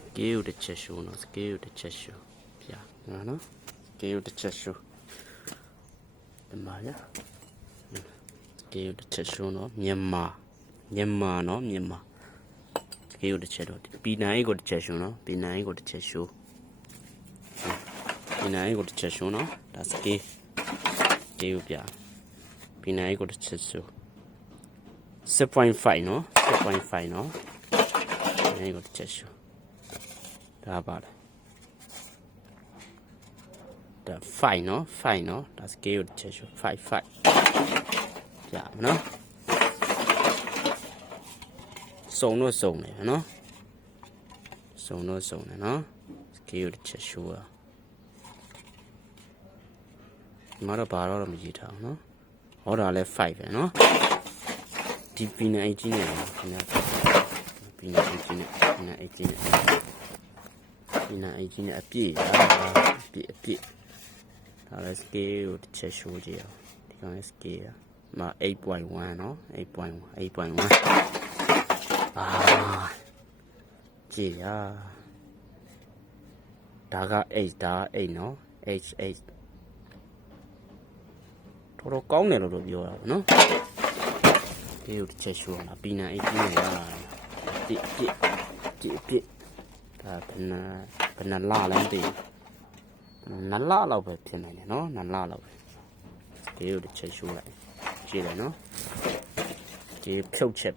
scale the chest no scale the chest yeah no scale the chest the maya scale the chest no Myanmar no Myanmar scale the chest P9 got the chest no P9 got the chest P9 got the chest no that's scale yeah P9 got the chest 6.5 no 6.5 no P9 got the chestဒါပါလေဒါ5เนาะ5เนาะဒါ scale ကိုချက်ရှု5ရမနော်စုံတော့စုံတယ်နော်စုံတော့စုံတယ်နော် scale ကိုချက်ရှုอ่ะဒီမှာတော့ဘာတော့မရေးထားအောင်နော်ဟောတာလဲ5ပဲနော်ဒီပီနာအကြီးနဲ့ခင်ဗျာပီနာအကြီးနဲ့ပီနာအကြီးနဲ့ဒီနာအကြီးနဲ့အပြည့်အပြည့်ဒါလည်း scale ကိုတစ်ချက်ရှိုးကြည့်အောင်ဒီကောင် scale မှာ 8.1 เนาะ 8.1 ကြည့်ရဒါက8ဒါ8เนาะ h8 တော်တော်ကောင်းတယ်လို့ပြောတာเนาะဒီကိုတစ်ချက်ရှိုးအောင်ပီနာအကြီးနဲ့ရလာတယ်အပြည့်ဒါဘယ်နှလလဲမသိဘူး2လလောက်ပဲဖြစ်နိုင်တယ်နော်2လလောက်ပဲဒီကိုတစ်ချက်ရှိုးလိုက်ကြည့်လိုက်နော်ဒီဖြုတ်ချက်